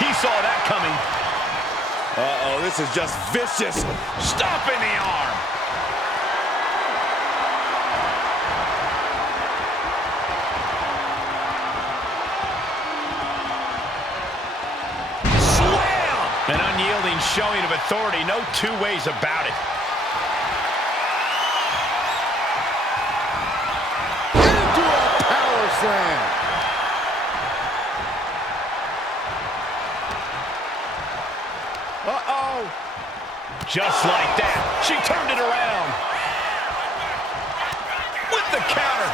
He saw that coming. Uh-oh, this is just vicious. Stomping the arm. Slam! An unyielding showing of authority. No two ways about it. Into a power slam. Uh-oh. Just like that, she turned it around. With the counter.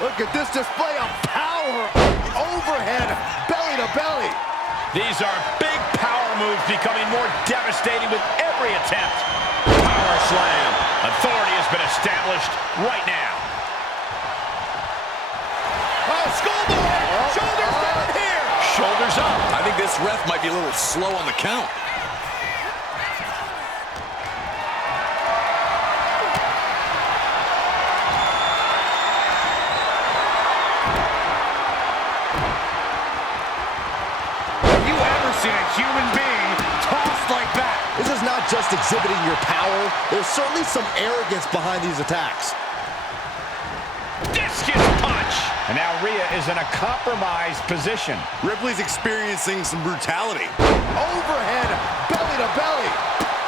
Look at this display of power. Overhead, belly to belly. These are big power moves becoming more devastating with every attempt. Power slam. Authority has been established right now. Oh, schoolboy! Shoulders down here! Shoulders up. I think this ref might be a little slow on the count. Have you ever seen a human being tossed like that? This is not just exhibiting your power. There's certainly some arrogance behind these attacks. Discus punch. And now Rhea is in a compromised position. Ripley's experiencing some brutality. Overhead, belly to belly.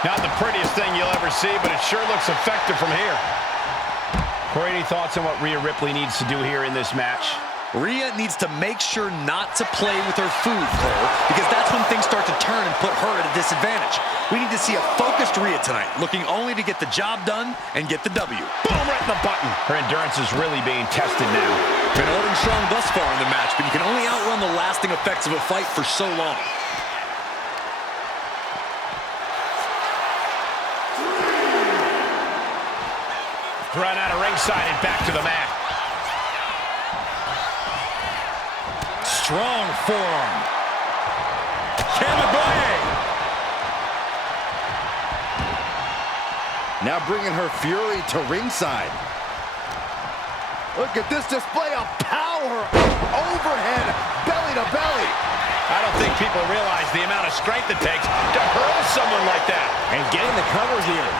Not the prettiest thing you'll ever see, but it sure looks effective from here. Corey, any thoughts on what Rhea Ripley needs to do here in this match? Rhea needs to make sure not to play with her food, Cole, because that's when things start to turn and put her at a disadvantage. We need to see a focused Rhea tonight, looking only to get the job done and get the W. Boom, right in the button. Her endurance is really being tested now. Been holding strong thus far in the match, but you can only outrun the lasting effects of a fight for so long. Run out of ringside and back to the mat. Strong forearm. Camaboye. Now bringing her fury to ringside. Look at this display of power. Overhead, belly to belly. I don't think people realize the amount of strength it takes to hurl someone like that. And getting the cover here.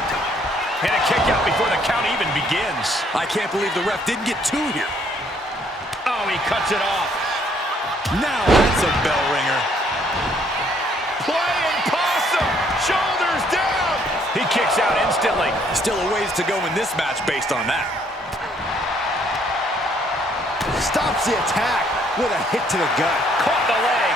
And a kick out before the count even begins. I can't believe the ref didn't get two here. Oh, he cuts it off. Now that's a bell ringer. Playing possum. Shoulders down. He kicks out instantly. Still a ways to go in this match based on that. Stops the attack with a hit to the gut. Caught the leg.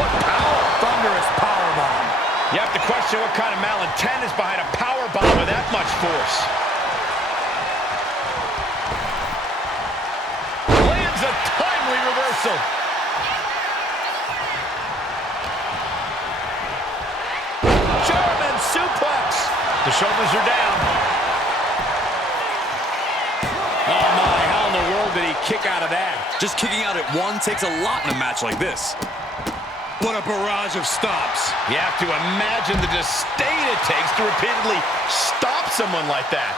What power! Thunderous powerbomb. You have to question what kind of malintent is behind a power bomb with that much force. Lands a timely reversal. German suplex. The shoulders are down. Oh my, how in the world did he kick out of that? Just kicking out at one takes a lot in a match like this. What a barrage of stops. You have to imagine the disdain it takes to repeatedly stop someone like that.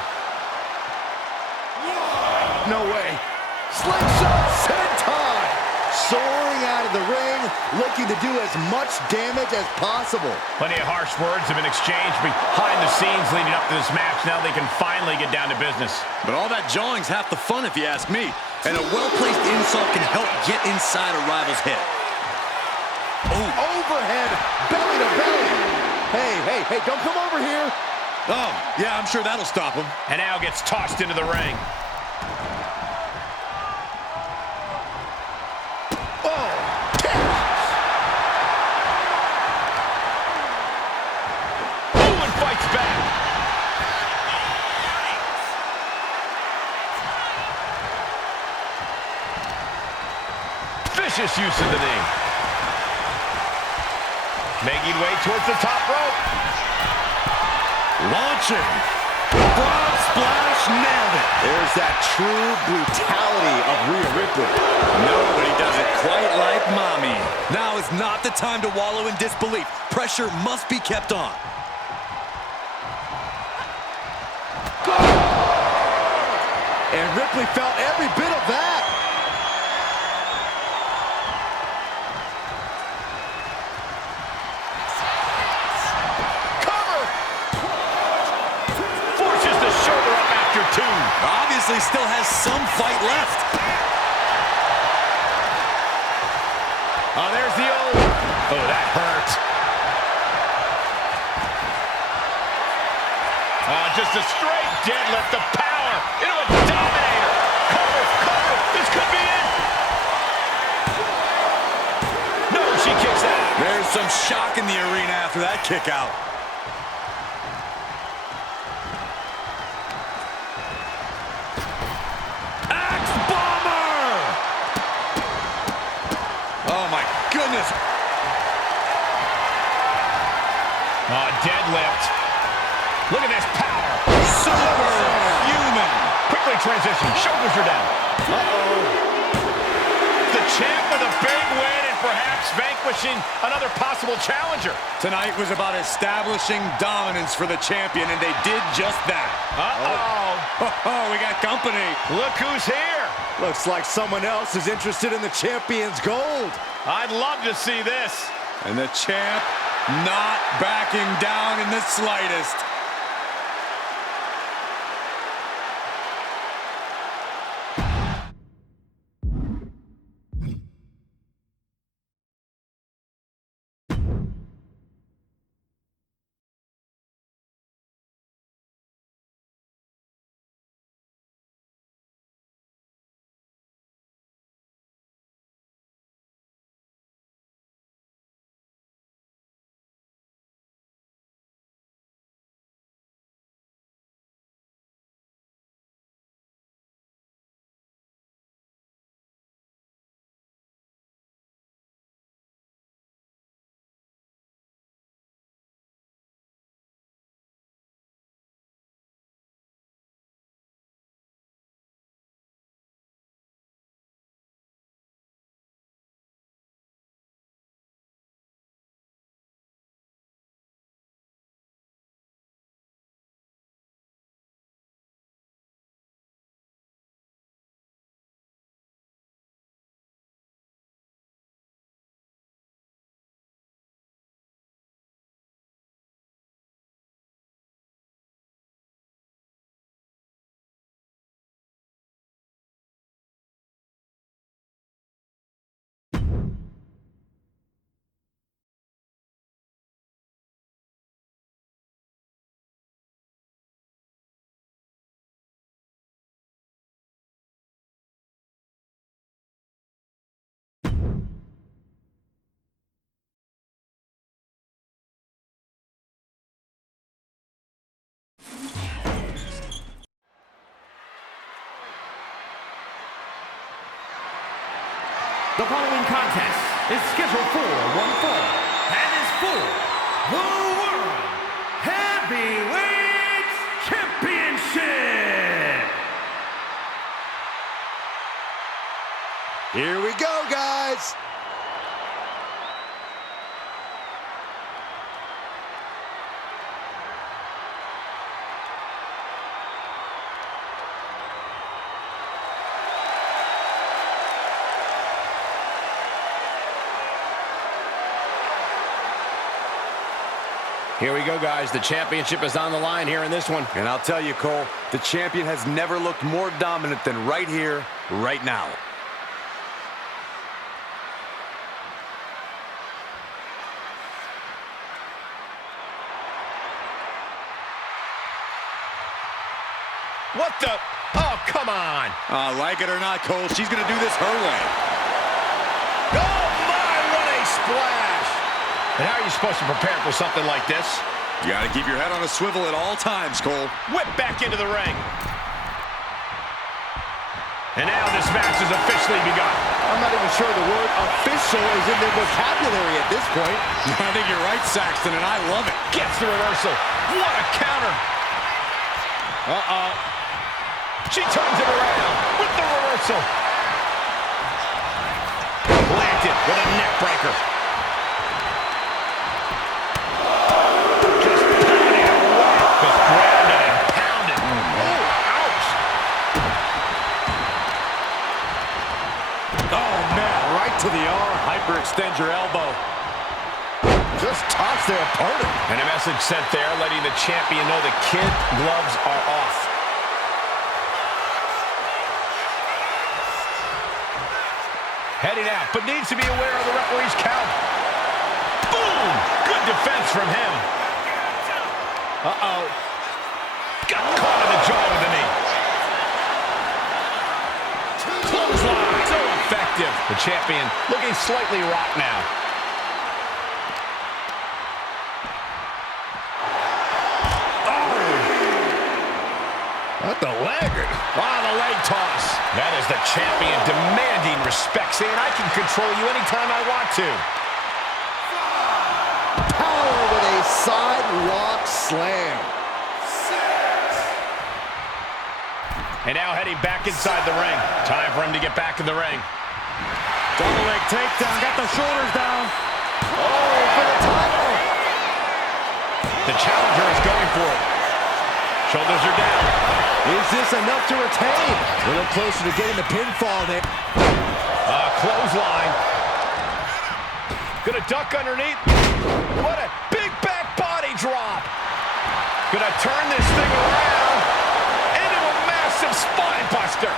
No way. Slingshot senton. Soaring out of the ring, looking to do as much damage as possible. Plenty of harsh words have been exchanged behind the scenes leading up to this match. Now they can finally get down to business. But all that jawing's half the fun if you ask me. And a well-placed insult can help get inside a rival's head. Oh. Overhead, belly to belly. Hey, don't come over here. Oh, yeah, I'm sure that'll stop him. And now gets tossed into the ring. Oh, kick. Ooh, and fights back. Vicious use of the knee. Making way towards the top rope. Launching. Frog splash, nailed it. There's that true brutality of Rhea Ripley. Nobody does it quite like mommy. Now is not the time to wallow in disbelief. Pressure must be kept on. And Ripley felt every bit of that. some fight left. Oh, there's the old... Oh, that hurt. Oh, just a straight deadlift, the power into a dominator. Cover, this could be it. No, she kicks out. There's some shock in the arena after that kick out. Axe bomber! Oh my goodness. Oh, deadlift. Look at this power. Superhuman. Quickly transition. Shoulders are down. Uh-oh. The champ with a big win and perhaps vanquishing another possible challenger. Tonight was about establishing dominance for the champion, and they did just that. Uh-oh. Oh, we got company. Look who's here. Looks like someone else is interested in the champion's gold. I'd love to see this. And the champ not backing down in the slightest. The following contest is scheduled for one fall and is for the World Heavyweight Championship. Here we go, guys. Here we go, guys. The championship is on the line here in this one. And I'll tell you, Cole, the champion has never looked more dominant than right here, right now. What the? Oh, come on. Like it or not, Cole, she's going to do this her way. Oh, my, what a splash. And how are you supposed to prepare for something like this? You got to keep your head on a swivel at all times, Cole. Whip back into the ring. And now this match has officially begun. I'm not even sure the word official is in their vocabulary at this point. I think you're right, Saxton, and I love it. Gets the reversal. What a counter. Uh-oh. She turns it around with the reversal. Planted with a neck breaker. Just pounding it away. Just grounded and pounded. Oh, ouch. Oh, man, right to the arm. Hyperextend your elbow. Just toss their opponent. And a message sent there letting the champion know the kid gloves are off. Heading out, but needs to be aware of the referee's count. Boom! Good defense from him. Uh-oh. Got caught in the jaw with the knee. Clothesline. So effective. The champion looking slightly rocked now. What the leg? Wow, the leg toss. That is the champion demanding respect, saying I can control you anytime I want to. Power with a sidewalk slam. And now heading back inside the ring. Time for him to get back in the ring. Double leg takedown, got the shoulders down. Oh, for the title. The challenger is going for it. Shoulders are down. Is this enough to retain? A little closer to getting the pinfall there. Clothesline. Gonna duck underneath. What a big back body drop. Gonna turn this thing around into a massive spine buster.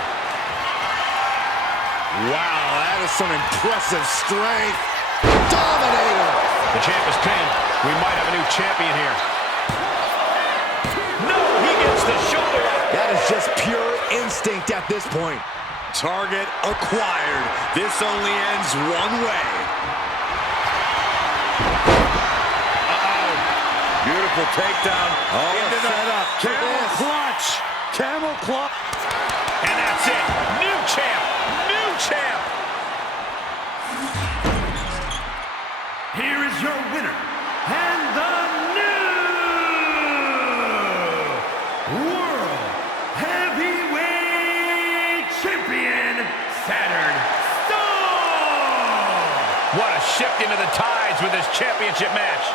Wow, that is some impressive strength. Dominator. The champ is pinned. We might have a new champion here. No, he gets the shoulder up. That is just pure instinct at this point. Target acquired. This only ends one way. Uh-oh. Beautiful takedown. Oh, Into the set up. camel clutch. Camel clutch. And that's it. New champ. New champ. Here is your winner, and the new World Heavyweight Champion, Saturn Stone! What a shift into the tides with this championship match.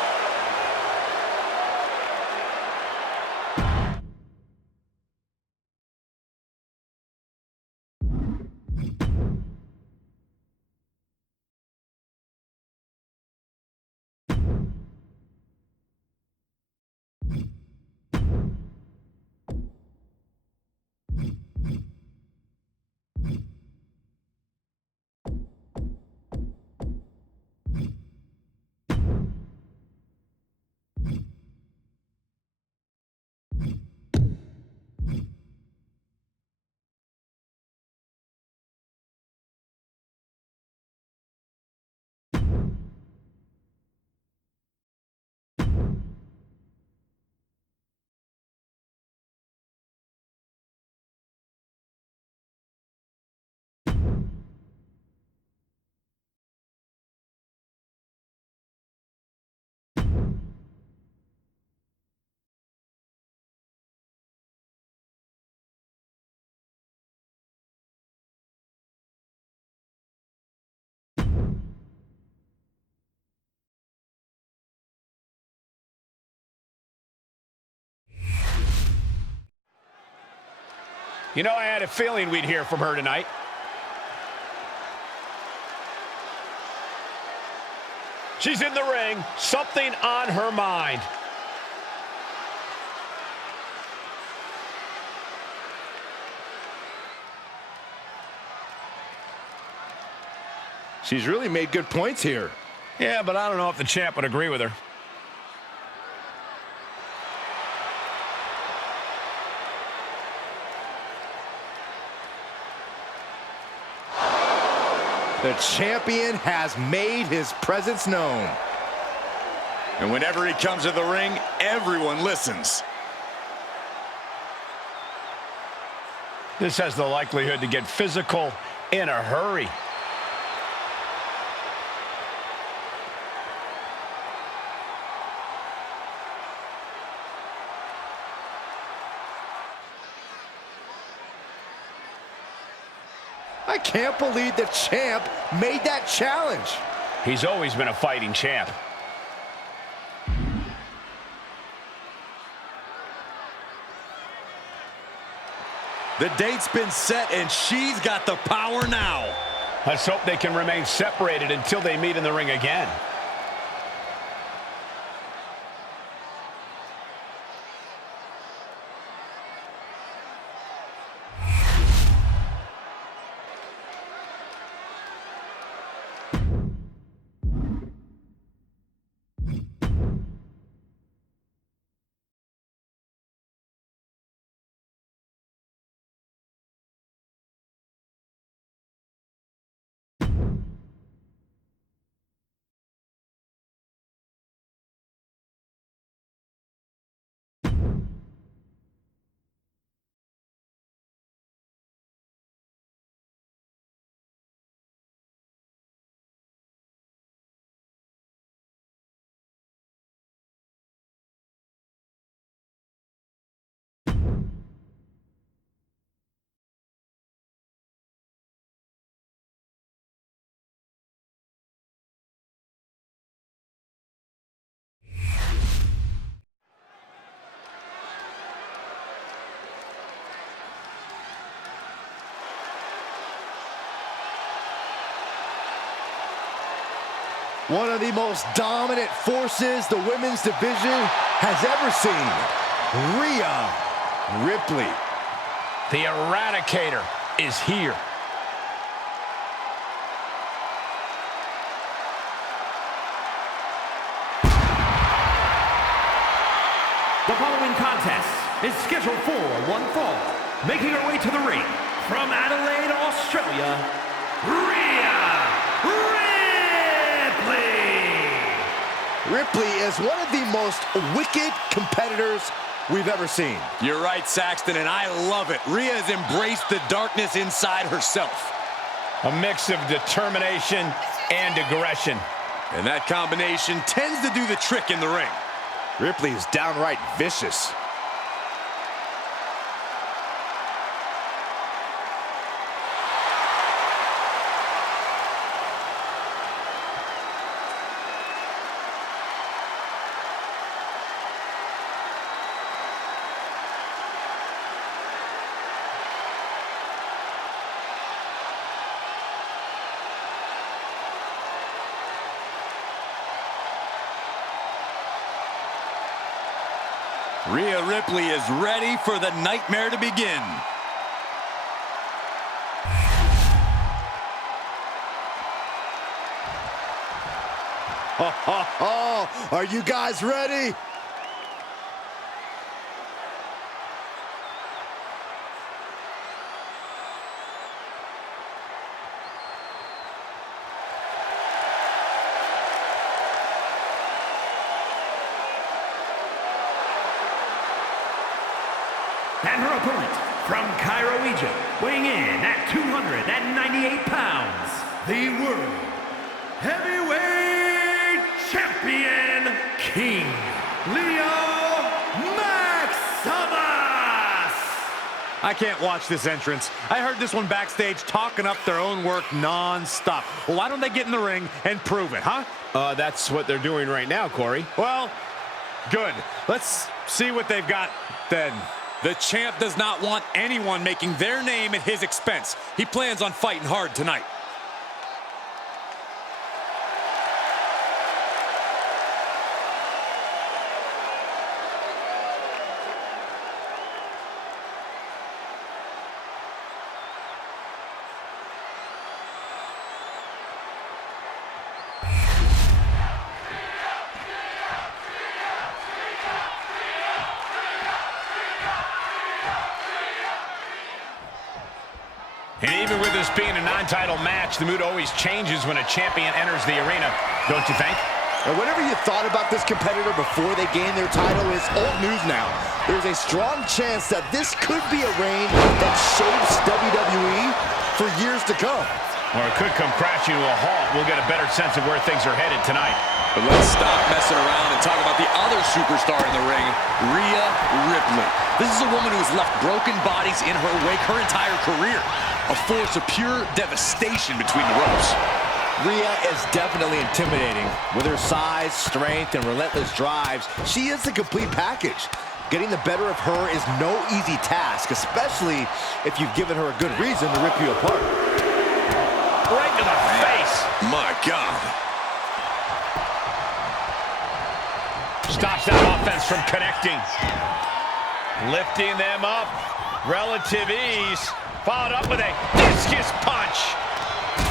You know, I had a feeling we'd hear from her tonight. She's in the ring, something on her mind. She's really made good points here. Yeah, but I don't know if the champ would agree with her. The champion has made his presence known. And whenever he comes to the ring, everyone listens. This has the likelihood to get physical in a hurry. I can't believe the champ made that challenge. He's always been a fighting champ. The date's been set, and she's got the power now. Let's hope they can remain separated until they meet in the ring again. One of the most dominant forces the women's division has ever seen. Rhea Ripley. The Eradicator is here. The following contest is scheduled for one fall. Making her way to the ring from Adelaide, Australia, Rhea Ripley. Ripley is one of the most wicked competitors we've ever seen. You're right, Saxton, and I love it. Rhea has embraced the darkness inside herself. A mix of determination and aggression. And that combination tends to do the trick in the ring. Ripley is downright vicious. Rhea Ripley is ready for the nightmare to begin. Are you guys ready? And her opponent from Cairo, Egypt, weighing in at 298 pounds, the World Heavyweight Champion, King Maximus! I can't watch this entrance. I heard this one backstage talking up their own work non-stop. Well, why don't they get in the ring and prove it, huh? That's what they're doing right now, Corey. Well, good. Let's see what they've got then. The champ does not want anyone making their name at his expense. He plans on fighting hard tonight. And even with this being a non-title match, the mood always changes when a champion enters the arena, don't you think? And whatever you thought about this competitor before they gained their title is old news now. There's a strong chance that this could be a reign that shapes WWE for years to come. Or it could come crashing to a halt. We'll get a better sense of where things are headed tonight. But let's stop messing around and talk about the other superstar in the ring, Rhea Ripley. This is a woman who has left broken bodies in her wake her entire career. A force of pure devastation between the ropes. Rhea is definitely intimidating. With her size, strength, and relentless drives, she is the complete package. Getting the better of her is no easy task, especially if you've given her a good reason to rip you apart. Right to the face. My God. Stops that offense from connecting. Lifting them up. Relative ease. Followed up with a discus punch.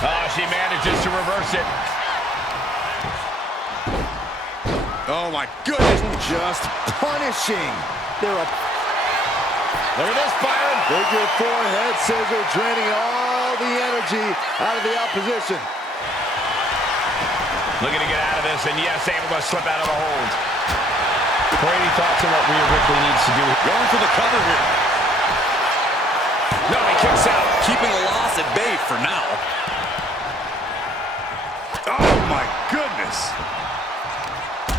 Oh, she manages to reverse it. Oh, my goodness. Just punishing. Look at this, Byron. Figure four head scissor, draining all the energy out of the opposition. Looking to get out of this, and yes, able to slip out of the hold. Corey, any thoughts on what Rhea Ripley needs to do? Going for the cover here. No, he kicks out. Keeping a loss at bay for now. Oh, my goodness.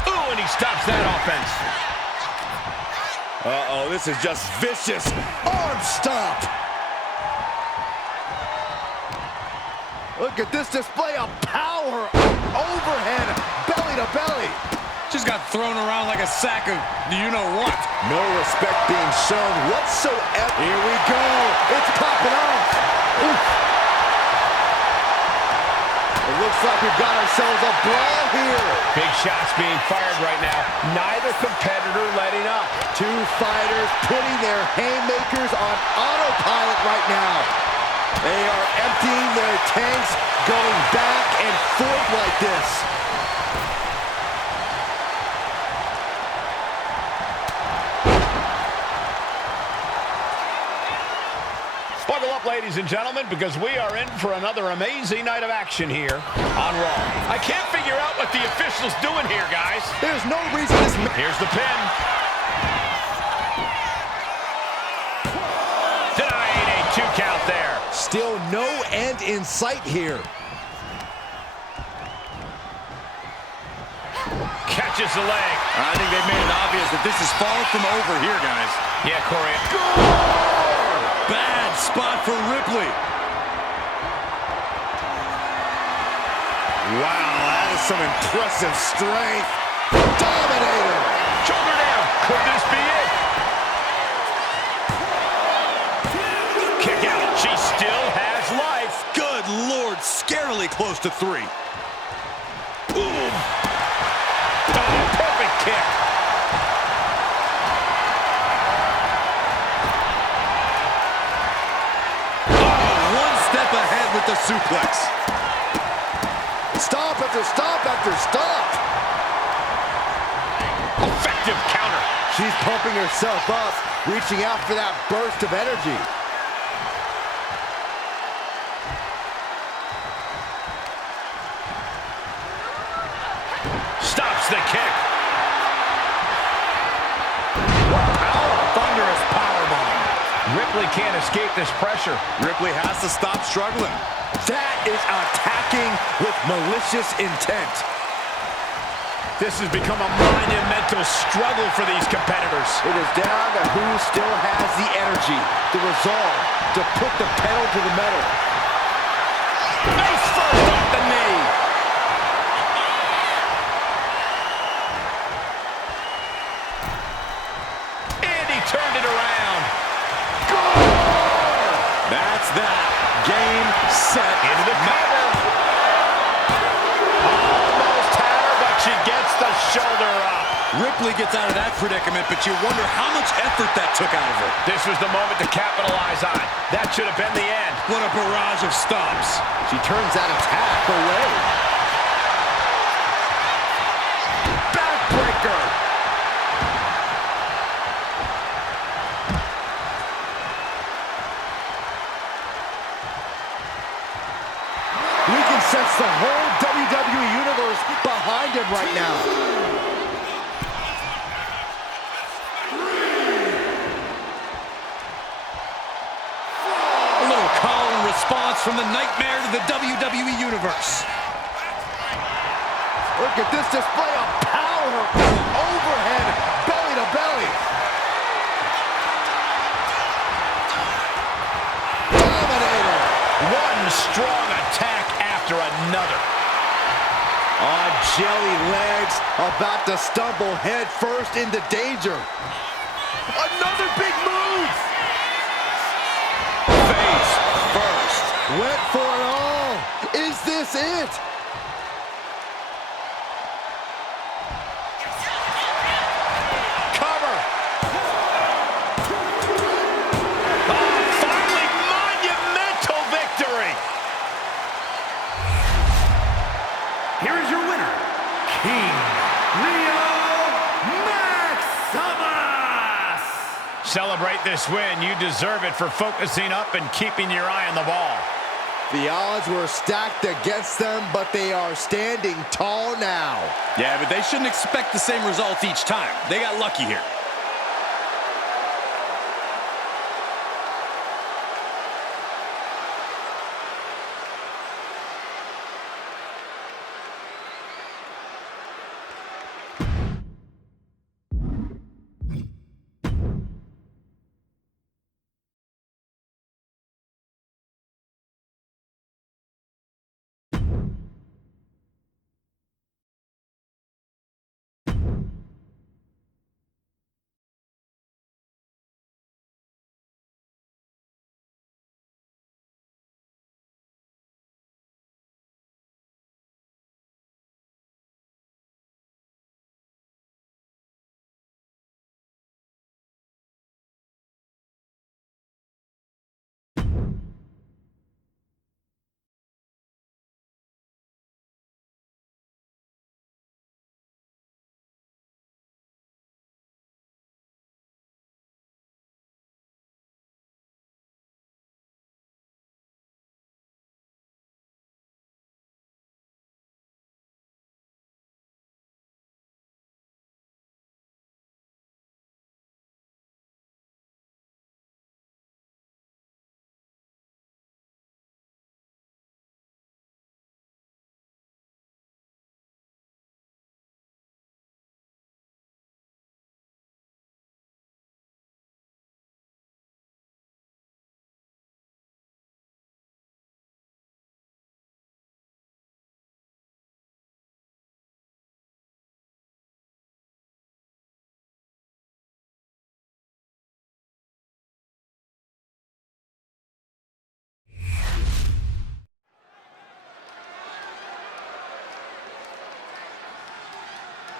Ooh, and he stops that offense. Uh-oh, this is just vicious. Arm stomp. Look at this display of power. Overhead, belly to belly. Just got thrown around like a sack of you-know-what. No respect being shown whatsoever. Here we go. It's popping off. Oof. It looks Looks like we've got ourselves a brawl here. Big shots being fired right now. Neither competitor letting up. Two fighters putting their haymakers on autopilot right now. They are emptying their tanks, going back and forth like this. Buckle up, ladies and gentlemen, because we are in for another amazing night of action here on Raw. I can't figure out what the official's doing here, guys. There's no reason this... Here's the pin. Denied a 2 count there. Still no end in sight here. Catches the leg. I think they've made it obvious that this is far from over here, guys. Yeah, Corey. Bad spot for Ripley. Wow, that is some impressive strength. Dominator. Shoulder down. Could this be it? Kick out. She still has life. Good Lord, scarily close to 3. Boom. Oh, perfect kick. Ahead with the suplex. Stop after stop after stop. Effective counter. She's pumping herself up, reaching out for that burst of energy. Stops the kick. Thunderous powerbomb. Ripley can't escape this pressure. Ripley has to stop struggling. That is attacking with malicious intent. This has become a monumental struggle for these competitors. It is down to who still has the energy, the resolve to put the pedal to the metal. Face first off the knee. And he turned it around. That's that. Game, set, Into the cover. Almost had her, but she gets the shoulder up. Ripley gets out of that predicament, but you wonder how much effort that took out of her. This was the moment to capitalize on. That should have been the end. What a barrage of stomps. She turns that attack away. Backbreaker. We can sense the whole WWE Universe behind him right now. A little call and response from the nightmare to the WWE Universe. Look at this display of power. Overhead, belly to belly. Dominator. One strong attack after another. On jelly legs, about to stumble head first into danger. Another big move. Face first. Went for it all. Is this it? Cover. Oh, finally, monumental victory. Here is your winner, King Maximus! Celebrate this win. You deserve it for focusing up and keeping your eye on the ball. The odds were stacked against them, but they are standing tall now. Yeah, but they shouldn't expect the same results each time. They got lucky here.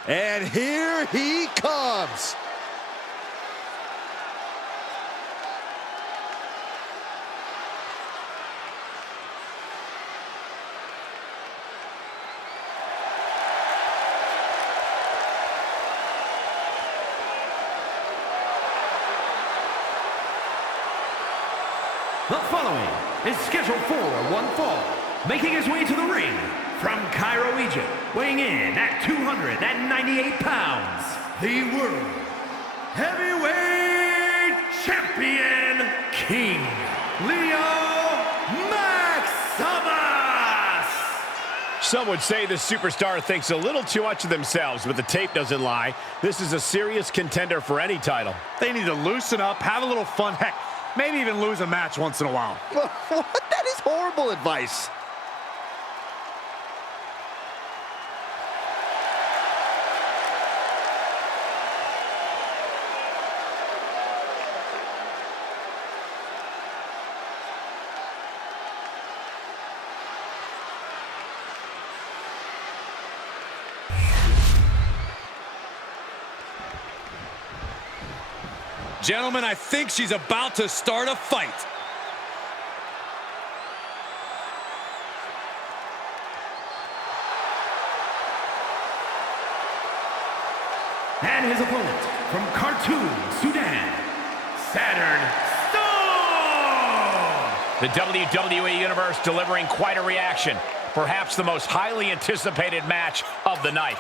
And here he comes. The following is scheduled for one fall, making his way to the ring from Cairo, Egypt, weighing in at 298 pounds, the World Heavyweight Champion, King Maximus! Some would say the superstar thinks a little too much of themselves, but the tape doesn't lie. This is a serious contender for any title. They need to loosen up, have a little fun. Heck, maybe even lose a match once in a while. What? That is horrible advice. Gentlemen, I think she's about to start a fight. And his opponent from Khartoum, Sudan, Saturn Storm! The WWE Universe delivering quite a reaction. Perhaps the most highly anticipated match of the night.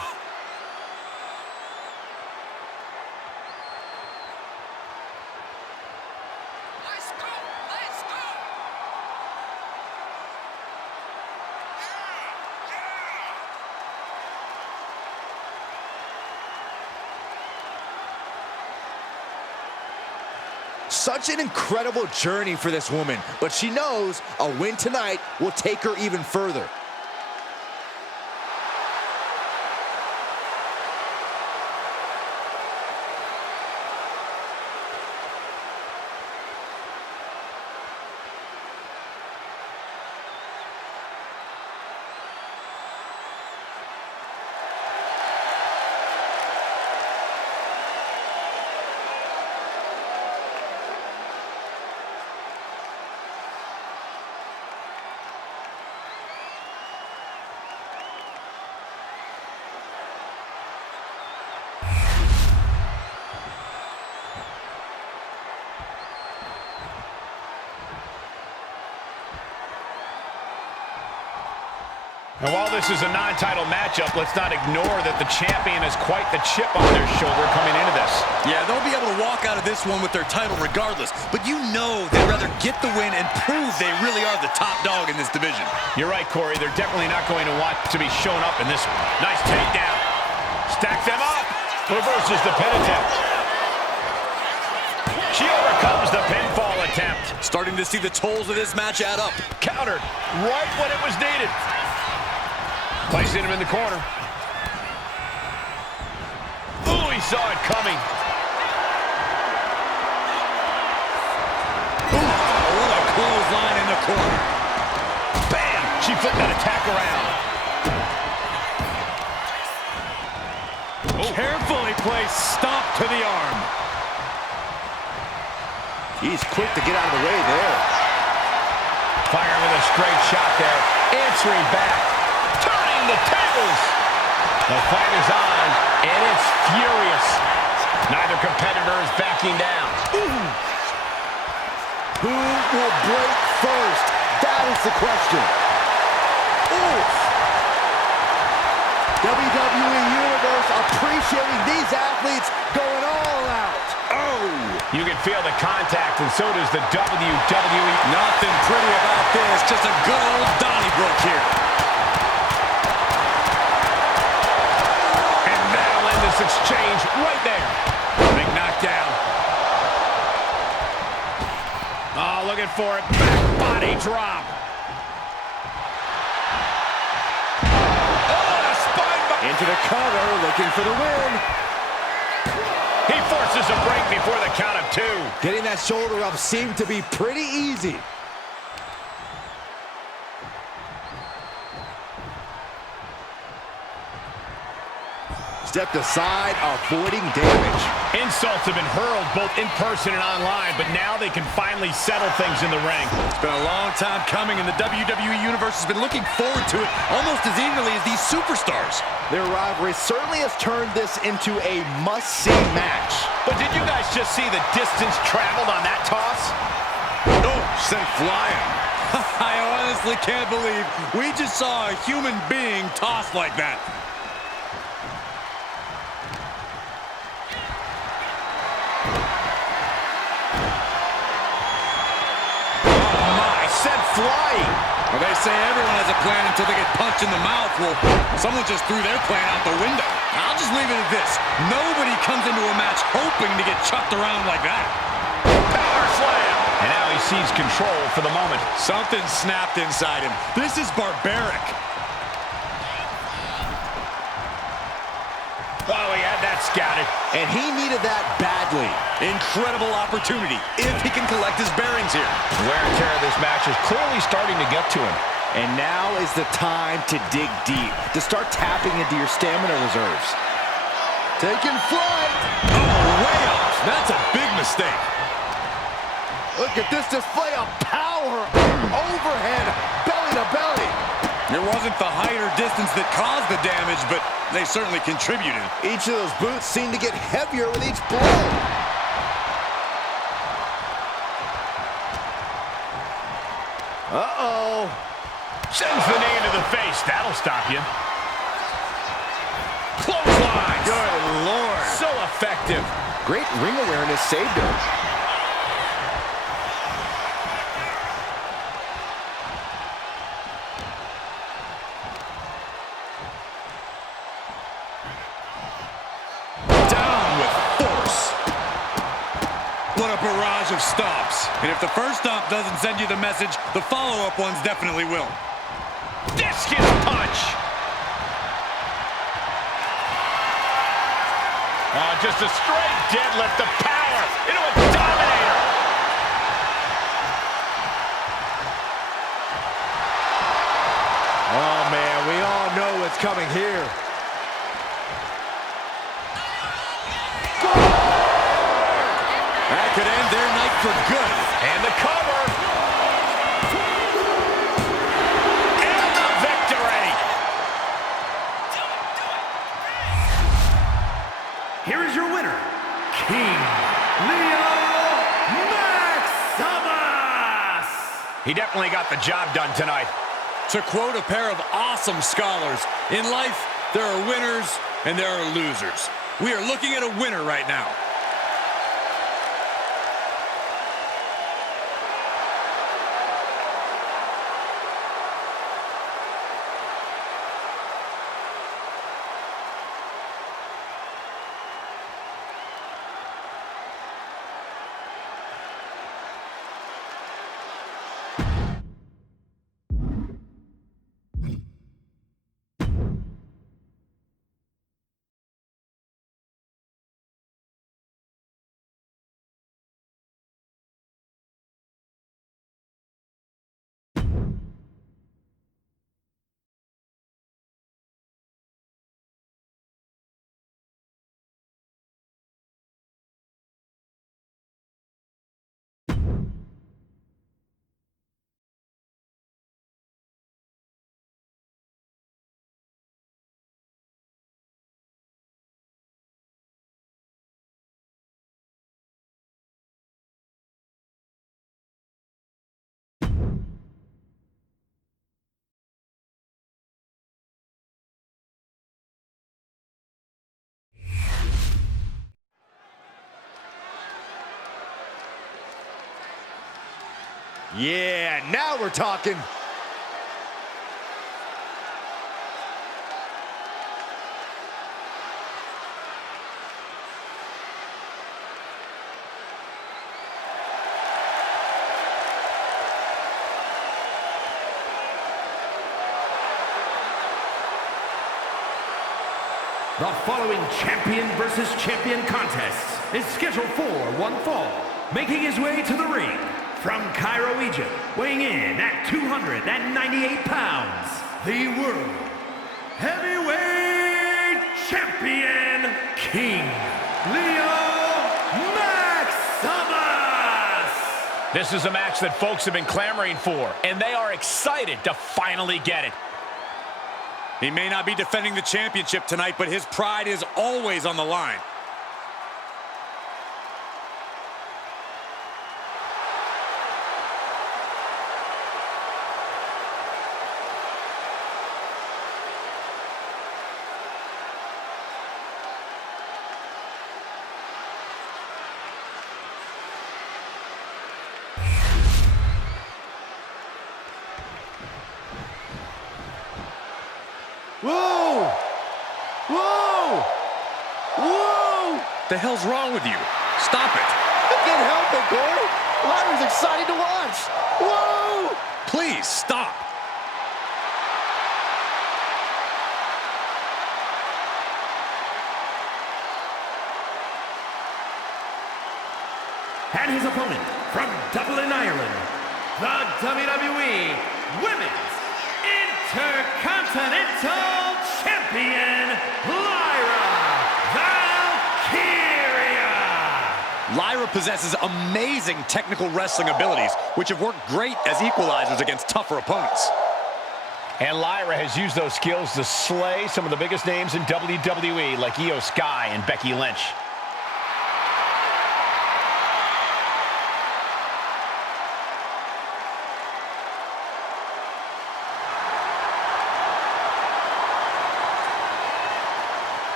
Such an incredible journey for this woman, but she knows a win tonight will take her even further. And while this is a non-title matchup, let's not ignore that the champion has quite the chip on their shoulder coming into this. Yeah, they'll be able to walk out of this one with their title regardless, but you know they'd rather get the win and prove they really are the top dog in this division. You're right, Corey. They're definitely not going to want to be shown up in this one. Nice takedown. Stack them up. Reverses the pin attempt. She overcomes the pinfall attempt. Starting to see the tolls of this match add up. Countered right when it was needed. Placing him in the corner. Ooh, he saw it coming. Ooh, what a clothesline in the corner. Bam! She flipped that attack around. Oh. Carefully placed stomp to the arm. He's quick to get out of the way there. Firing with a straight shot there. Answering back. Turning the tables. The fight is on, and it's furious. Neither competitor is backing down. Ooh. Who will break first? That is the question. Ooh. WWE Universe appreciating these athletes going all out. Oh! You can feel the contact, and so does the WWE. Nothing pretty about this, just a good old Donnybrook here. And that'll end this exchange right there. Big knockdown. Oh, looking for it. Back body drop. Oh, a spine. Into the cover, looking for the win. He forces a break before the count of 2. Getting that shoulder up seemed to be pretty easy. stepped aside, avoiding damage. Insults have been hurled both in person and online, but now they can finally settle things in the ring. It's been a long time coming, and the WWE Universe has been looking forward to it almost as eagerly as these superstars. Their rivalry certainly has turned this into a must-see match. But did you guys just see the distance traveled on that toss? Oh, sent flying. I honestly can't believe we just saw a human being tossed like that. Flying. Well, they say everyone has a plan until they get punched in the mouth. Well, someone just threw their plan out the window. I'll just leave it at this. Nobody comes into a match hoping to get chucked around like that. Power slam. And now he sees control for the moment. Something snapped inside him. This is barbaric. Oh, he had that scouted. And he needed that badly. Incredible opportunity if he can collect his bearings here. Wear and tear of this match is clearly starting to get to him. And now is the time to dig deep, to start tapping into your stamina reserves. Taking flight. Oh, way off. That's a big mistake. Look at this display of power. Overhead, belly to belly. It wasn't the height or distance that caused the damage, but they certainly contributed. Each of those boots seem to get heavier with each blow. Uh-oh. Sends the knee into the face. That'll stop you. Clothesline. Good Lord. So effective. Great ring awareness saved her. What a barrage of stomps. And if the first stomp doesn't send you the message, the follow-up ones definitely will. Discus punch. Oh, just a straight deadlift of power into a dominator. Oh, man, we all know what's coming here. That could end their night for good. And the cover. And the victory. Here is your winner, King Maximus. He definitely got the job done tonight. To quote a pair of awesome scholars, in life, there are winners and there are losers. We are looking at a winner right now. Yeah, now we're talking. The following champion versus champion contest is scheduled for one fall. Making his way to the ring from Cairo, Egypt, weighing in at 298 pounds, the World Heavyweight champion, King Leo Maximus! This is a match that folks have been clamoring for, and they are excited to finally get it. He may not be defending the championship tonight, but his pride is always on the line. Whoa! Whoa! Whoa! The hell's wrong with you? Stop it. I can't help it, Corey. Lyra's exciting to watch. Whoa! Please, stop. And his opponent from Dublin, Ireland, the WWE Women's Intercontinental Champion, Lyra Valkyria! Lyra possesses amazing technical wrestling abilities, which have worked great as equalizers against tougher opponents. And Lyra has used those skills to slay some of the biggest names in WWE, like Io Sky and Becky Lynch.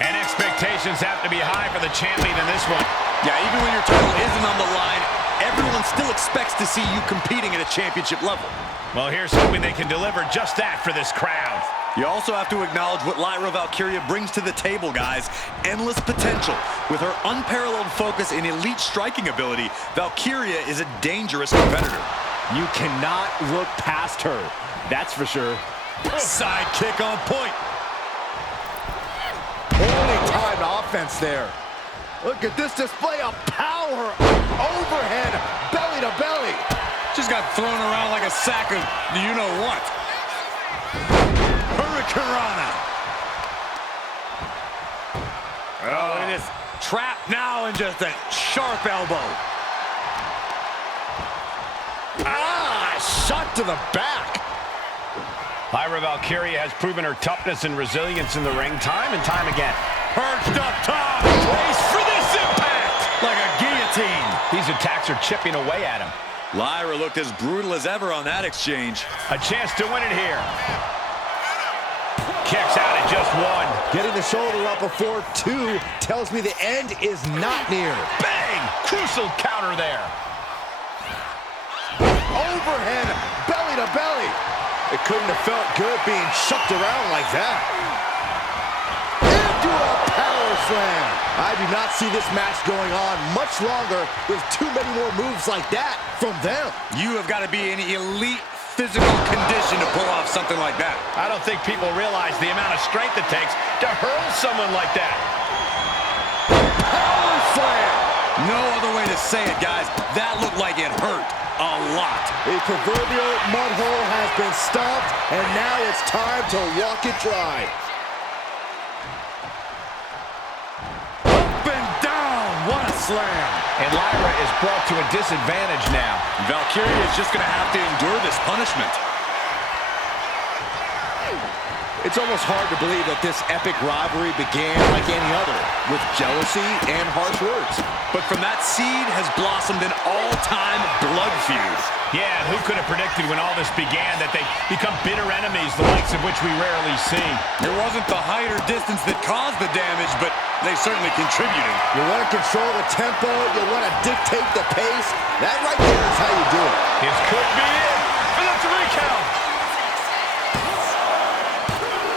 And expectations have to be high for the champion in this one. Yeah, even when your title isn't on the line, everyone still expects to see you competing at a championship level. Well, here's hoping they can deliver just that for this crowd. You also have to acknowledge what Lyra Valkyria brings to the table, guys. Endless potential. With her unparalleled focus and elite striking ability, Valkyria is a dangerous competitor. You cannot look past her. That's for sure. Side kick on point. Holy timed offense there. Look at this display of power. Overhead, belly to belly. Just got thrown around like a sack of you-know-what. Hurricanrana. Oh, it is trapped now in just a sharp elbow. Ah, shot to the back. Lyra Valkyria has proven her toughness and resilience in the ring time and time again. Perched up top. Brace for this impact! Like a guillotine. These attacks are chipping away at him. Lyra looked as brutal as ever on that exchange. A chance to win it here. Kicks out at just one. Getting the shoulder up before two tells me the end is not near. Bang! Crucial counter there. Overhead, belly to belly. It couldn't have felt good being shucked around like that. Into a power slam. I do not see this match going on much longer with too many more moves like that from them. You have got to be in elite physical condition to pull off something like that. I don't think people realize the amount of strength it takes to hurl someone like that. Power slam. No other way to say it, guys. That looked like it hurt a lot. The proverbial mud hole has been stomped, and now it's time to walk it dry. Up and down. What a slam. And Lyra is brought to a disadvantage now. Valkyria is just going to have to endure this punishment. It's almost hard to believe that this epic rivalry began like any other, with jealousy and harsh words. But from that seed has blossomed an all-time blood feud. Yeah, who could have predicted when all this began that they become bitter enemies, the likes of which we rarely see. It wasn't the height or distance that caused the damage, but they certainly contributed. You want to control the tempo, you want to dictate the pace. That right there is how you do it. This could be it for the 3 count.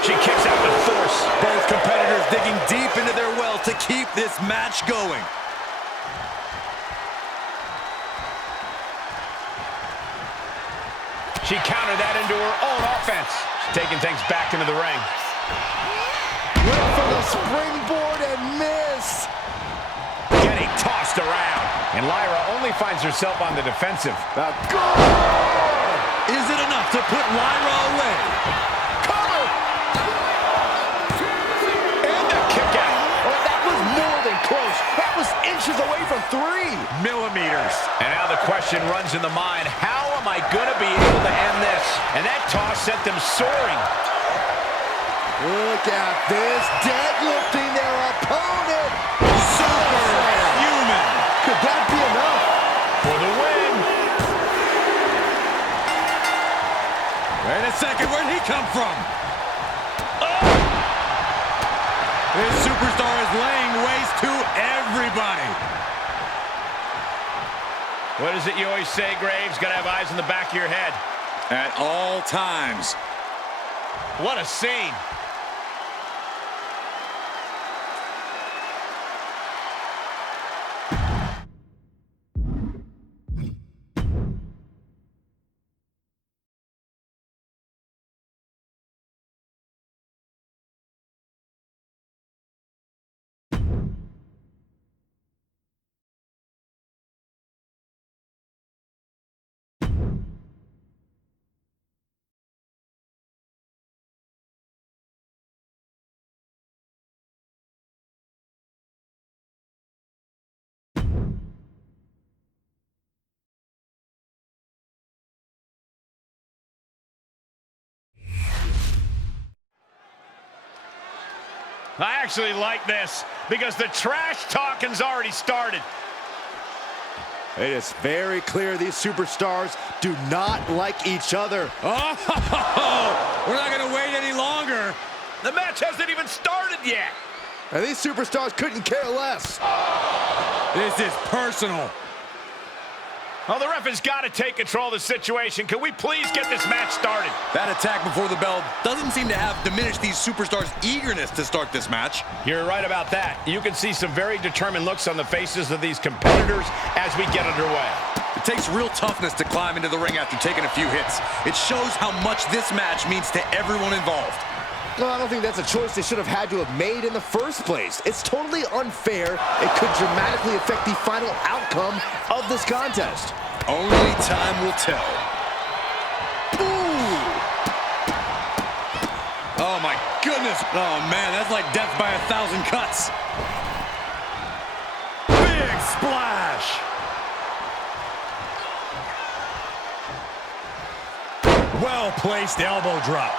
She kicks out with force. Both competitors digging deep into their well to keep this match going. She countered that into her own offense. She's taking things back into the ring. Went for the springboard and miss. Getting tossed around. And Lyra only finds herself on the defensive. Is it enough to put Lyra away? Cover! And a kick out. Oh, that was more than close. That was inches away from 3 millimeters. And now the question runs in the mind, how am I going to be able to end this? And that toss sent them soaring. Look at this, deadlifting their opponent. Superhuman. Could that be enough? For the win. Wait a second, where'd he come from? This superstar is laying waste to everybody. What is it you always say, Graves? Got to have eyes in the back of your head. At all times. What a scene. I actually like this because the trash talking's already started. It is very clear these superstars do not like each other. Oh, we're not going to wait any longer. The match hasn't even started yet. And these superstars couldn't care less. This is personal. Well, the ref has got to take control of the situation. Can we please get this match started? That attack before the bell doesn't seem to have diminished these superstars' eagerness to start this match. You're right about that. You can see some very determined looks on the faces of these competitors as we get underway. It takes real toughness to climb into the ring after taking a few hits. It shows how much this match means to everyone involved. No, I don't think that's a choice they should have had to have made in the first place. It's totally unfair. It could dramatically affect the final outcome of this contest. Only time will tell. Ooh! Oh, my goodness. Oh, man, that's like death by 1,000 cuts. Big splash. Well-placed elbow drop.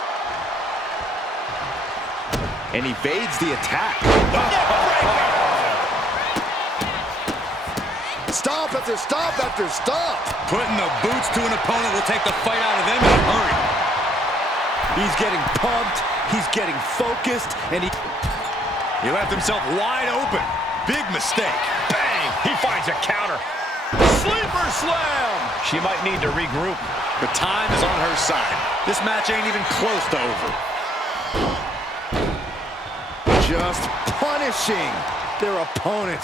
And evades the attack. Stomp after stomp after stomp. Putting the boots to an opponent will take the fight out of them in a hurry. He's getting pumped. He's getting focused. And he left himself wide open. Big mistake. Bang! He finds a counter. Sleeper slam! She might need to regroup. The time is on her side. This match ain't even close to over. Just punishing their opponent.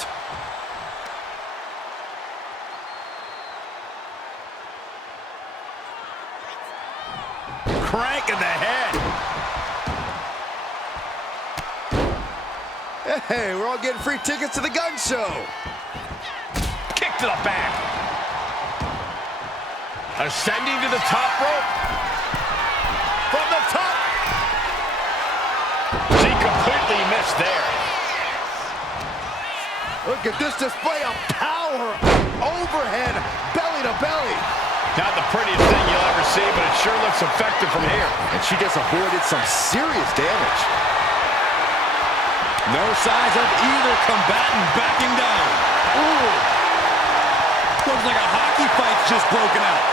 Crank in the head. Hey, we're all getting free tickets to the gun show. Kick to the back. Ascending to the top rope. From the top. She completely missed there. Look at this display of power. Overhead, belly to belly. Not the prettiest thing you'll ever see, but it sure looks effective from here. And she just avoided some serious damage. No signs of either combatant backing down. Ooh. Looks like a hockey fight's just broken out.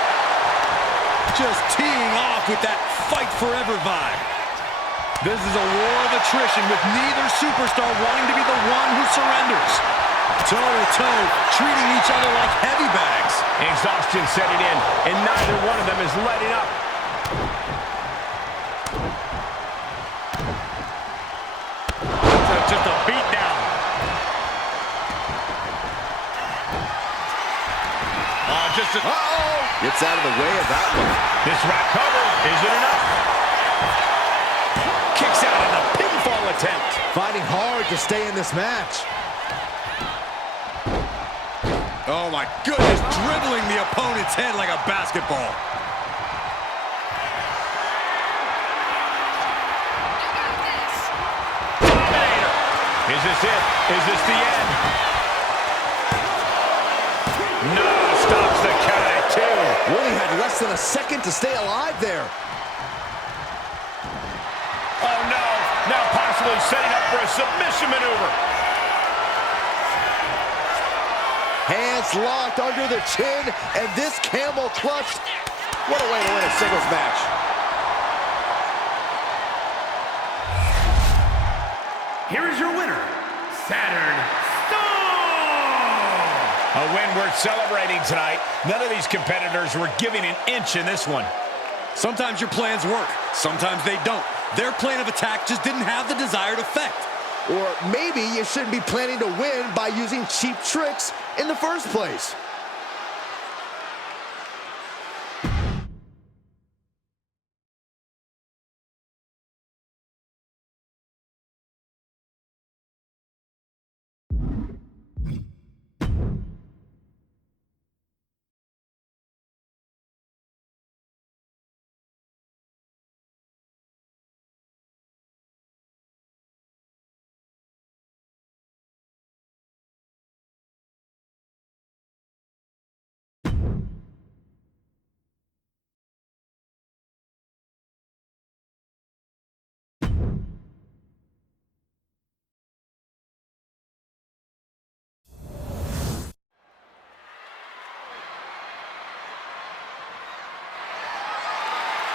Just teeing off with that fight forever vibe. This is a war of attrition with neither superstar wanting to be the one who surrenders. Toe-to-toe, treating each other like heavy bags. Exhaustion setting in, and neither one of them is letting up. Just a beat down. Oh, just a... Uh-oh! Gets out of the way of that one. This rock cover isn't enough. Kicks out on the pinfall attempt. Fighting hard to stay in this match. Oh my goodness, dribbling the opponent's head like a basketball. Dominator. Is this it? Is this the end? No, stops the count at 2. Really had less than a second to stay alive there. Oh no, now possibly setting up for a submission maneuver. Hands locked under the chin, and this camel clutch. What a way to win a singles match. Here is your winner, Saturn Stone! A win worth celebrating tonight. None of these competitors were giving an inch in this one. Sometimes your plans work, sometimes they don't. Their plan of attack just didn't have the desired effect. Or maybe you shouldn't be planning to win by using cheap tricks in the first place.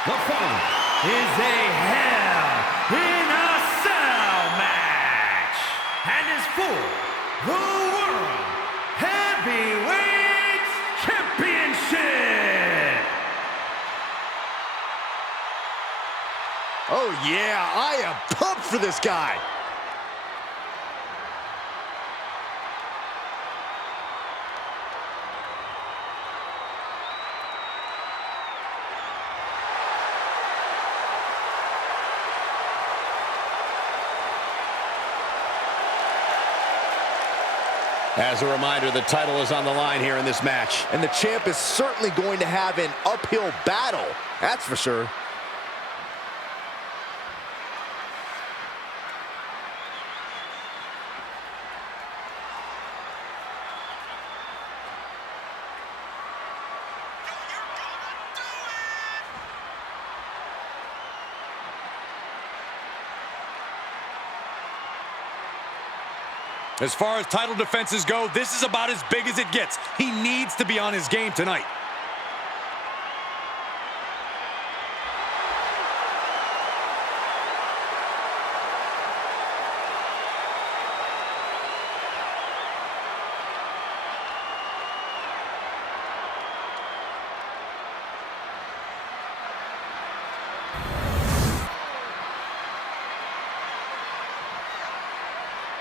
The following is a Hell in a Cell match and is for the World Heavyweight Championship. Oh yeah, I am pumped for this guy. As a reminder, the title is on the line here in this match. And the champ is certainly going to have an uphill battle, that's for sure. As far as title defenses go, this is about as big as it gets. He needs to be on his game tonight.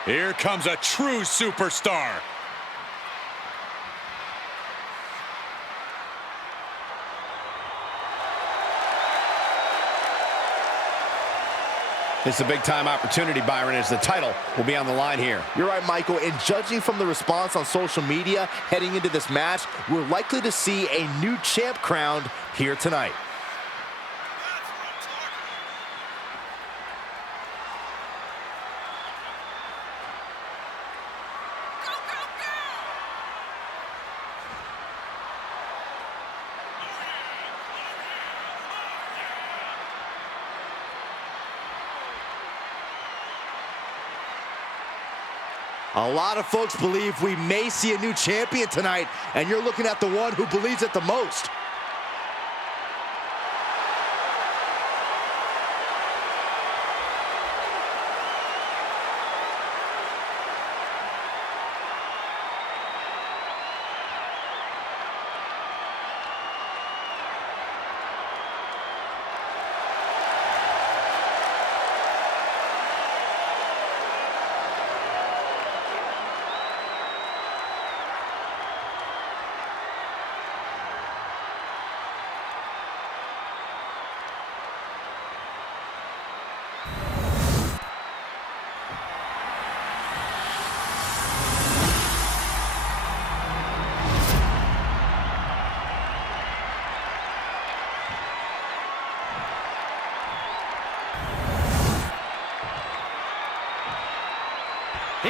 Here comes a true superstar. It's a big-time opportunity, Byron, as the title will be on the line here. You're right, Michael, and judging from the response on social media heading into this match, we're likely to see a new champ crowned here tonight. A lot of folks believe we may see a new champion tonight, and you're looking at the one who believes it the most.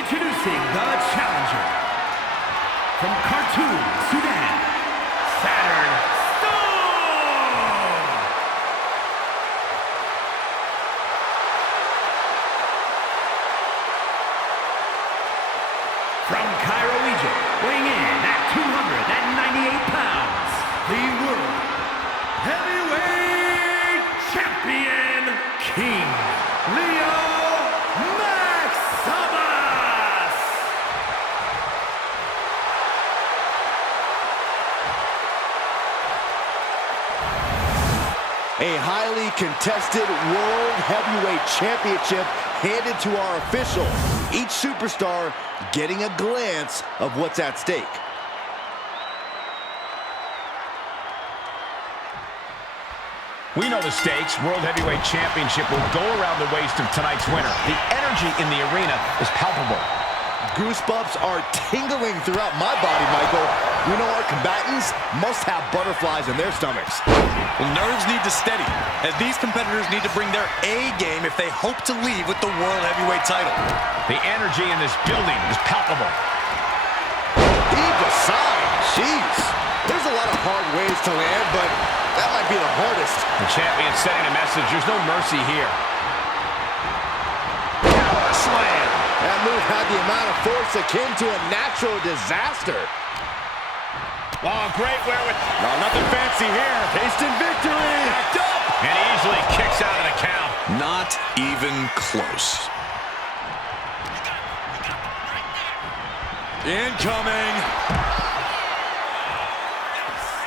Introducing the challenger from Khartoum, Sudan, Saturn Storm! From Cairo, Egypt, weighing in at 298 pounds, the World Heavyweight Champion, King Leo Maximus! A highly contested World Heavyweight Championship handed to our official. Each superstar getting a glance of what's at stake. We know the stakes. World Heavyweight Championship will go around the waist of tonight's winner. The energy in the arena is palpable. Goosebumps are tingling throughout my body, Michael. We know our combatants must have butterflies in their stomachs. Well, nerves need to steady, as these competitors need to bring their A game if they hope to leave with the World Heavyweight title. The energy in this building is palpable. Heave the sign. Jeez. There's a lot of hard ways to land, but that might be the hardest. The champion sending a message. There's no mercy here. Power slam. That move had the amount of force akin to a natural disaster. Oh, great wherewithal. No, nothing fancy here. Tasting victory. Backed up. And easily kicks out of the count. Not even close. Incoming.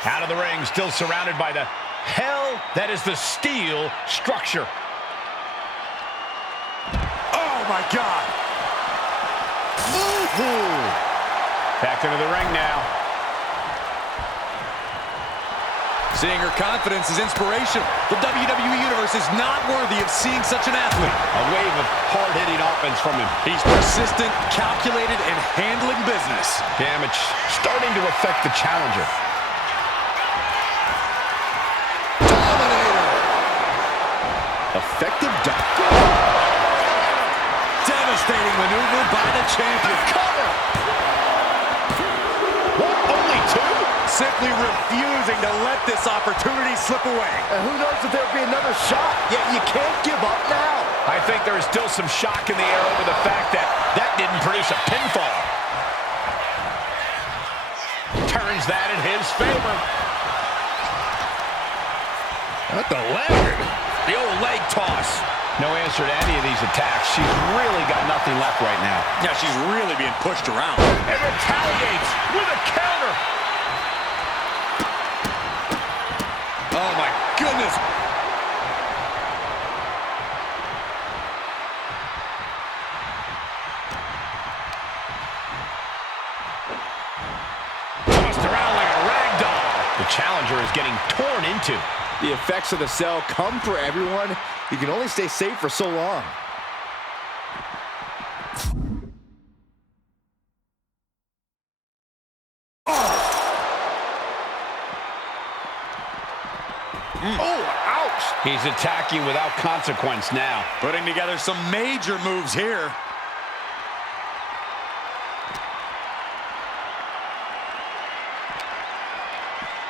Out of the ring, still surrounded by the hell that is the steel structure. Oh, my God. Back into the ring now. Seeing her confidence is inspirational. The WWE Universe is not worthy of seeing such an athlete. A wave of hard-hitting offense from him. He's persistent, calculated, and handling business. Damage starting to affect the challenger. Dominator. Effective Devastating maneuver by the champion. Cover. What? Only two? Simply refusing to let this opportunity slip away. And who knows if there'll be another shot, yet you can't give up now. I think there is still some shock in the air over the fact that that didn't produce a pinfall. Turns that in his favor. What the leg? The old leg toss. No answer to any of these attacks. She's really got nothing left right now. Yeah, she's really being pushed around. And retaliates with a counter. Oh, my goodness. Tossed around like a rag doll. The challenger is getting torn into. The effects of the cell come for everyone. You can only stay safe for so long. Oh, ouch! He's attacking without consequence now. Putting together some major moves here.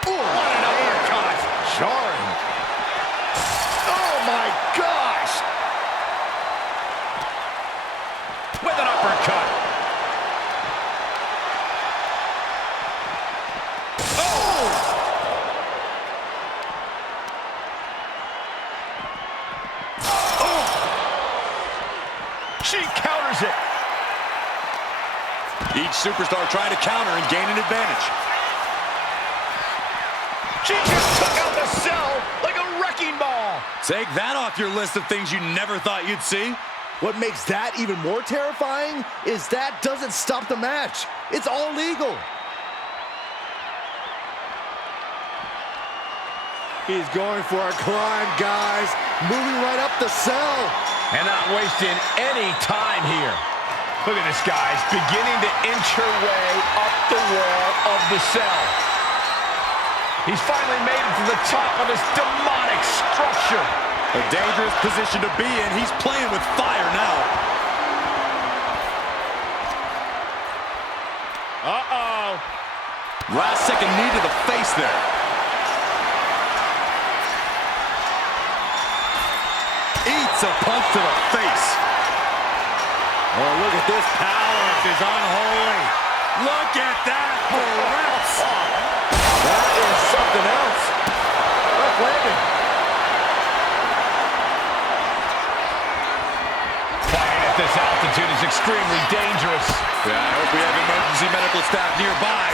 What an uppercut. Jarring. Oh, my gosh! With an uppercut. She counters it. Each superstar trying to counter and gain an advantage. She just took out the cell like a wrecking ball. Take that off your list of things you never thought you'd see. What makes that even more terrifying is that doesn't stop the match. It's all legal. He's going for a climb, guys. Moving right up the cell. And not wasting any time here. Look at this, guys. Beginning to inch her way up the wall of the cell. He's finally made it to the top of this demonic structure. A dangerous position to be in. He's playing with fire now. Last second knee to the face there. Eats a punch to the face. Oh, look at this power. This is unholy. Look at that for reps. That is something else. Left landing. Fighting at this altitude is extremely dangerous. Yeah, I hope we have emergency medical staff nearby,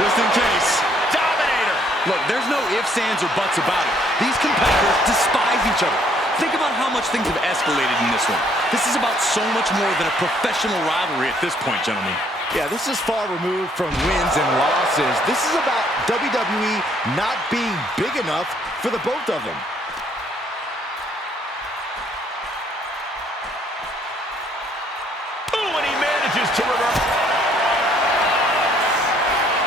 just in case. Dominator. Look, there's no ifs, ands, or buts about it. These competitors despise each other. Think about how much things have escalated in this one. This is about so much more than a professional rivalry at this point, gentlemen. Yeah, this is far removed from wins and losses. This is about WWE not being big enough for the both of them. Ooh, and he manages to reverse.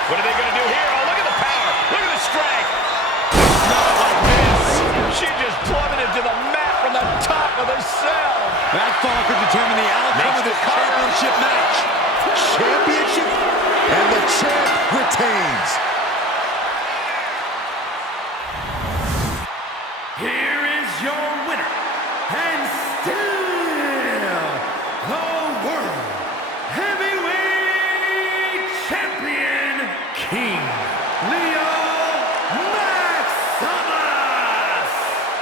What are they going to do here? Oh, look at the power. Look at the strength. Not like this. She just plummeted to the mat from the top of the cell. That fall could determine the outcome of this championship match. Championship, and the champ retains. Here is your winner, and still the World Heavyweight Champion, King Leo Maximus!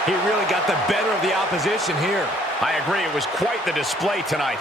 He really got the better of the opposition here. I agree, it was quite the display tonight.